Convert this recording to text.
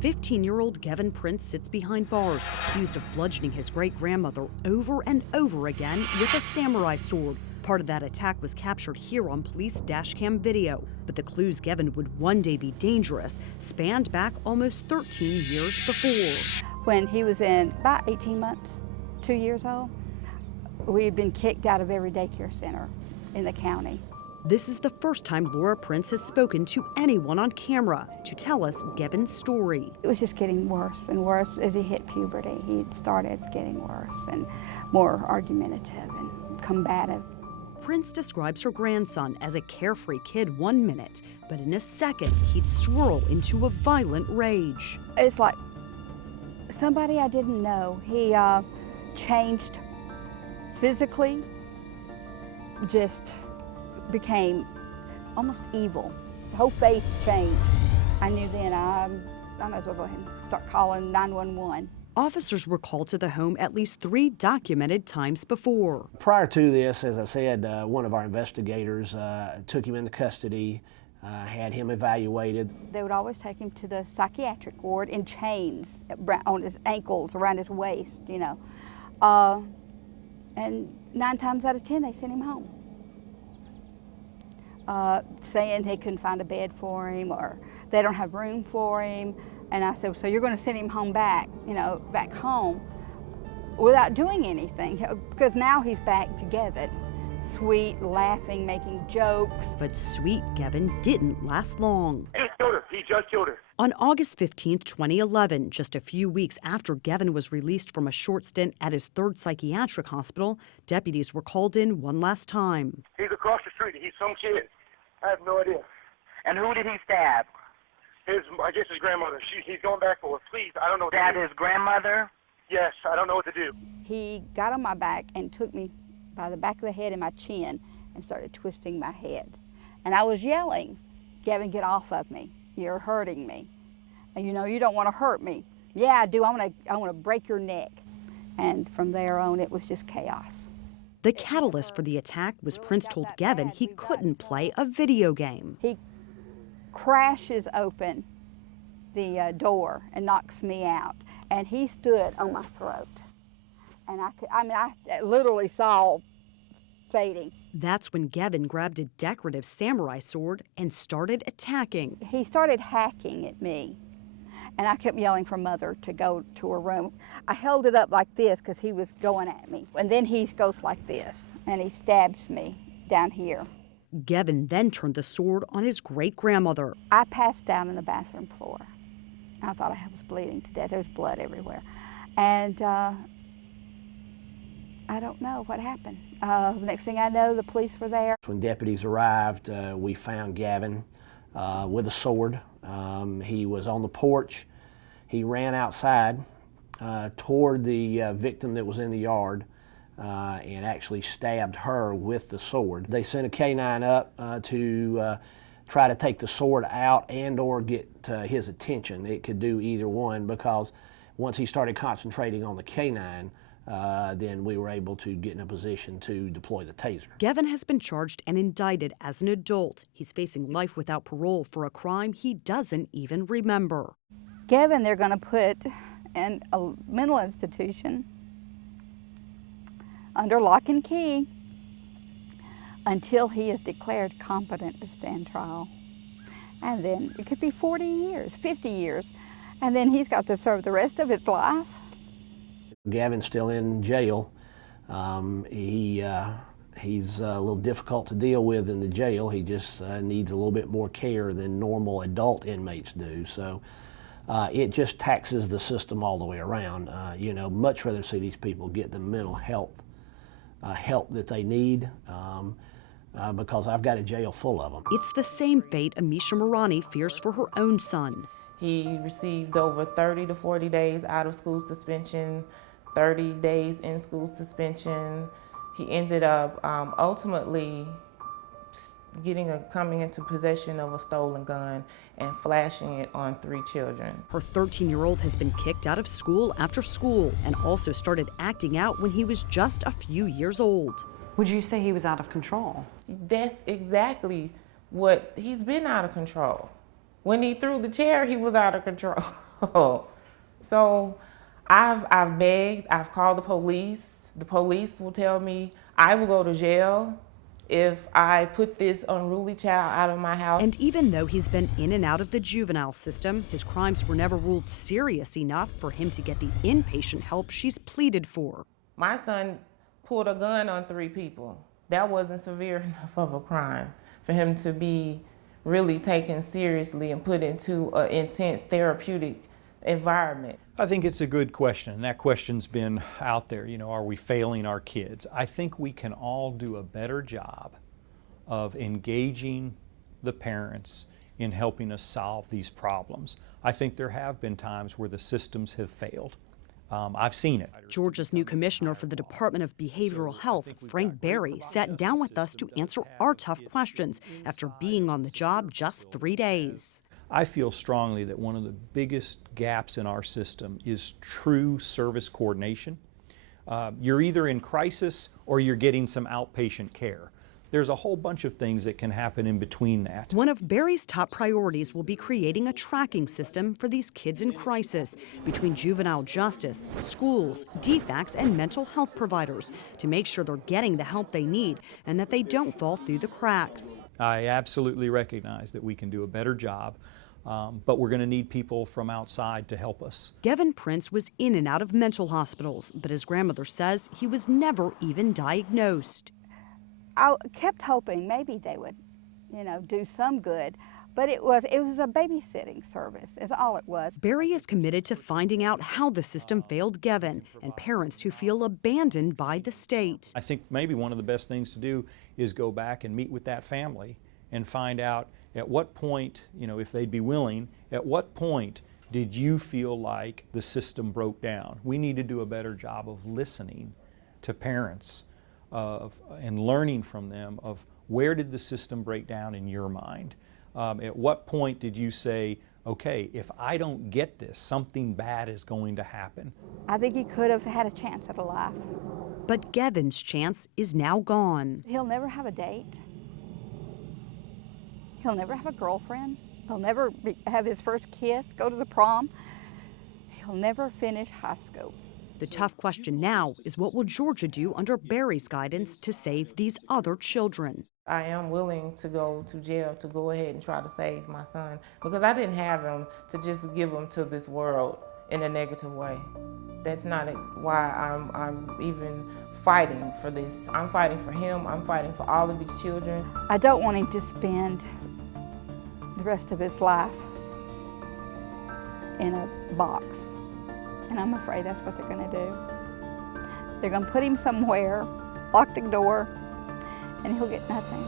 15-year-old Gavin Prince sits behind bars, accused of bludgeoning his great-grandmother over and over again with a samurai sword. Part of that attack was captured here on police dashcam video. But the clues Gavin would one day be dangerous spanned back almost 13 years before. When he was in about 18 months, 2 years old, we had been kicked out of every daycare center in the county. This is the first time Laura Prince has spoken to anyone on camera to tell us Gavin's story. It was just getting worse and worse as he hit puberty. He started getting worse and more argumentative and combative. Prince describes her grandson as a carefree kid 1 minute, but in a second he'd swirl into a violent rage. It's like somebody I didn't know. He changed physically, just became almost evil. The whole face changed. I knew then I might as well go ahead and start calling 911. Officers were called to the home at least 3 documented times before. Prior to this, as I said, one of our investigators took him into custody, had him evaluated. They would always take him to the psychiatric ward in chains on his ankles, around his waist, you know. And 9 times out of 10, they sent him home. Saying they couldn't find a bed for him or they don't have room for him. And I said, so you're going to send him home back, you know, back home without doing anything, because now he's back together. Sweet, laughing, making jokes. But sweet Gavin didn't last long. He just killed her. On August 15, 2011, just a few weeks after Gavin was released from a short stint at his 3rd psychiatric hospital, deputies were called in one last time. He's across the street. He's some kid. I have no idea. And who did he stab? I guess his grandmother. He's going back for her. Please, I don't know what to do. Stabbed his grandmother? Yes, I don't know what to do. He got on my back and took me by the back of the head and my chin and started twisting my head. And I was yelling, Gavin, get off of me. You're hurting me. And you know, you don't want to hurt me. Yeah, I do. I want to break your neck. And from there on, it was just chaos. The catalyst for the attack was Prince told Gavin he couldn't play a video game. He crashes open the door and knocks me out. And he stood on my throat. And I literally saw fading. That's when Gavin grabbed a decorative samurai sword and started attacking. He started hacking at me. And I kept yelling for Mother to go to her room. I held it up like this because he was going at me. And then he goes like this, and he stabs me down here. Gavin then turned the sword on his great-grandmother. I passed out on the bathroom floor. I thought I was bleeding to death. There was blood everywhere. And I don't know what happened. Next thing I know, the police were there. When deputies arrived, we found Gavin with a sword. He was on the porch. He ran outside toward the victim that was in the yard and actually stabbed her with the sword. They sent a K-9 up to try to take the sword out and or get his attention. It could do either one, because once he started concentrating on the K-9, then we were able to get in a position to deploy the taser. Gavin has been charged and indicted as an adult. He's facing life without parole for a crime he doesn't even remember. Gavin, they're going to put in a mental institution under lock and key until he is declared competent to stand trial. And then it could be 40 years, 50 years, and then he's got to serve the rest of his life. Gavin's still in jail. He's a little difficult to deal with in the jail. He just needs a little bit more care than normal adult inmates do. So it just taxes the system all the way around. You know, much rather see these people get the mental health help that they need, because I've got a jail full of them. It's the same fate Amisha Marani fears for her own son. He received over 30 to 40 days out of school suspension, 30 days in school suspension. He ended up ultimately coming into possession of a stolen gun and flashing it on 3 children. Her 13-year-old has been kicked out of school after school and also started acting out when he was just a few years old. Would you say he was out of control? That's exactly what, he's been out of control. When he threw the chair, he was out of control. So I've begged, I've called the police. The police will tell me I will go to jail if I put this unruly child out of my house. And even though he's been in and out of the juvenile system, his crimes were never ruled serious enough for him to get the inpatient help she's pleaded for. My son pulled a gun on 3 people. That wasn't severe enough of a crime for him to be really taken seriously and put into an intense therapeutic environment. I think it's a good question, and that question's been out there. You know, are we failing our kids? I think we can all do a better job of engaging the parents in helping us solve these problems. I think there have been times where the systems have failed. I've seen it. Georgia's new commissioner for the Department of Behavioral Health, Frank Berry, sat down with us to answer our tough questions after being on the job just 3 days. I feel strongly that one of the biggest gaps in our system is true service coordination. You're either in crisis or you're getting some outpatient care. There's a whole bunch of things that can happen in between that. One of Berry's top priorities will be creating a tracking system for these kids in crisis between juvenile justice, schools, DFACs, and mental health providers to make sure they're getting the help they need and that they don't fall through the cracks. I absolutely recognize that we can do a better job, but we're going to need people from outside to help us. Gavin Prince was in and out of mental hospitals, but his grandmother says he was never even diagnosed. I kept hoping maybe they would, do some good, but it was a babysitting service is all it was. Berry is committed to finding out how the system failed Gavin and parents who feel abandoned by the state. I think maybe one of the best things to do is go back and meet with that family and find out at what point, if they'd be willing, at what point did you feel like the system broke down? We need to do a better job of listening to parents and learning from them of where did the system break down in your mind? At what point did you say, okay, if I don't get this, something bad is going to happen? I think he could have had a chance at a life. But Gavin's chance is now gone. He'll never have a date. He'll never have a girlfriend. He'll never have his first kiss, go to the prom. He'll never finish high school. The tough question now is what will Georgia do under Berry's guidance to save these other children? I am willing to go to jail to go ahead and try to save my son because I didn't have him to just give him to this world in a negative way. That's not why I'm even fighting for this. I'm fighting for him. I'm fighting for all of these children. I don't want him to spend the rest of his life in a box. And I'm afraid that's what they're going to do. They're going to put him somewhere, lock the door, and he'll get nothing.